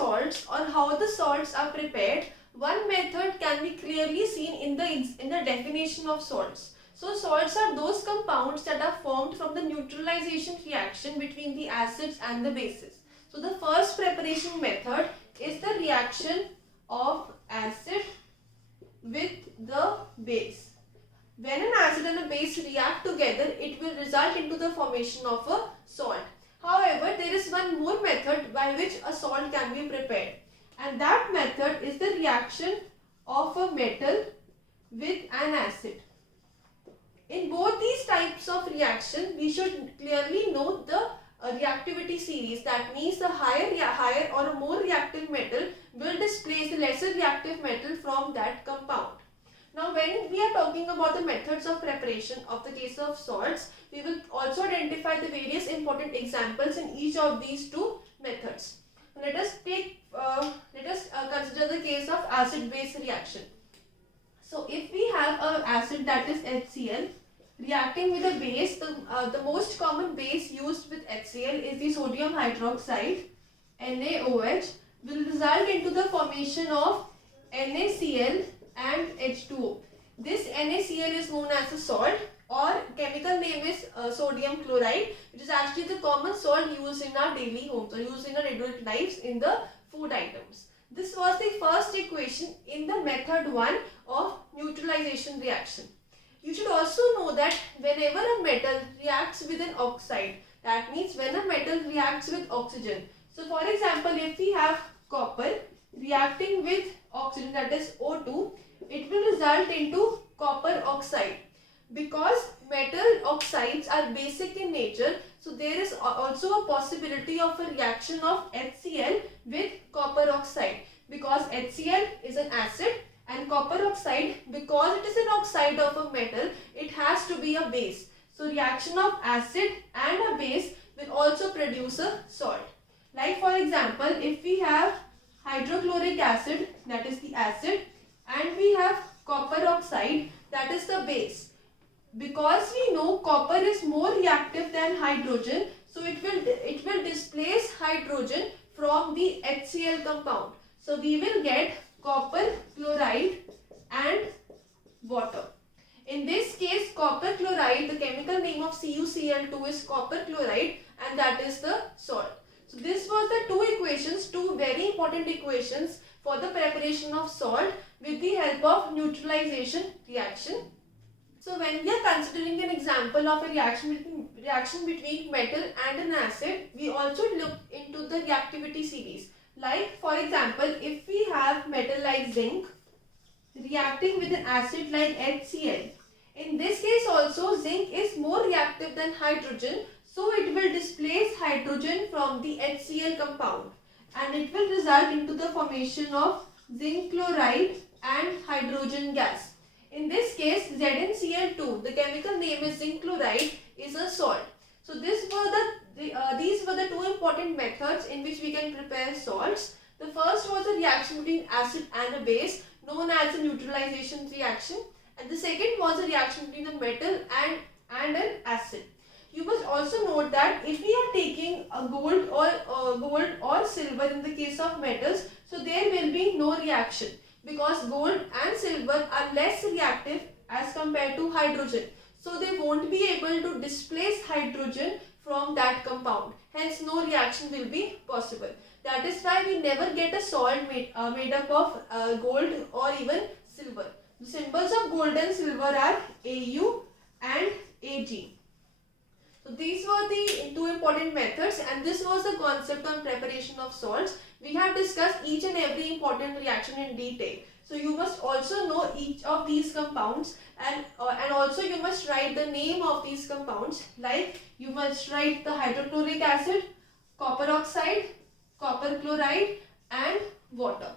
salts or how the salts are prepared, one method can be clearly seen in the definition of salts. So salts are those compounds that are formed from the neutralization reaction between the acids and the bases. So the first preparation method is the reaction of acid with the base. When an acid and a base react together, it will result into the formation of a salt. However, there is one more method by which a salt can be prepared, and that method is the reaction of a metal with an acid. In both these types of reaction, we should clearly know the reactivity series. That means the higher or a more reactive metal will displace the lesser reactive metal from that compound. Now, when we are talking about the methods of preparation of the case of salts, we will also identify the various important examples in each of these two methods. Let us consider the case of acid-base reaction. So, if we have an acid, that is HCl, reacting with a base, the most common base used with HCl is the sodium hydroxide, NaOH, will result into the formation of NaCl and H2O. This NaCl is known as a salt, or chemical name is sodium chloride, which is actually the common salt used in our daily homes or used in our daily lives in the food items. This was the first equation in the method 1 of neutralization reaction. You should also know that whenever a metal reacts with an oxide, that means when a metal reacts with oxygen. So for example, if we have copper reacting with oxygen, that is O2, it will result into copper oxide. Because metal oxides are basic in nature, so there is also a possibility of a reaction of HCl with copper oxide, because HCl is an acid and copper oxide, because it is an oxide of a metal, it has to be a base. So reaction of acid and a base will also produce a salt. Like for example, if we have hydrochloric acid, that is the acid, and we have copper oxide, that is the base. Because we know copper is more reactive than hydrogen, so it will displace hydrogen from the HCl compound. So we will get copper chloride and water. In this case, copper chloride, the chemical name of CuCl2 is copper chloride, and that is the salt. So this was the two equations, two very important equations for the preparation of salt with the help of neutralization reaction. So when we are considering an example of a reaction between metal and an acid, we also look into the reactivity series. Like for example, if we have metal like zinc reacting with an acid like HCl, in this case also zinc is more reactive than hydrogen, so it will displace hydrogen from the HCl compound, and it will result into the formation of zinc chloride and hydrogen gas. In this case, ZnCl2, the chemical name is zinc chloride, is a salt. So these were the two important methods in which we can prepare salts. The first was a reaction between acid and a base, known as a neutralization reaction, and the second was a reaction between a metal and an acid. You must also note that if we are taking a gold or silver in the case of metals, so there will be no reaction, because gold and silver are less reactive as compared to hydrogen. So they won't be able to displace hydrogen from that compound. Hence no reaction will be possible. That is why we never get a salt made up of gold or even silver. The symbols of gold and silver are Au and Ag. So these were the two important methods, and this was the concept on preparation of salts. We have discussed each and every important reaction in detail. So you must also know each of these compounds, and also you must write the name of these compounds. Like you must write the hydrochloric acid, copper oxide, copper chloride and water.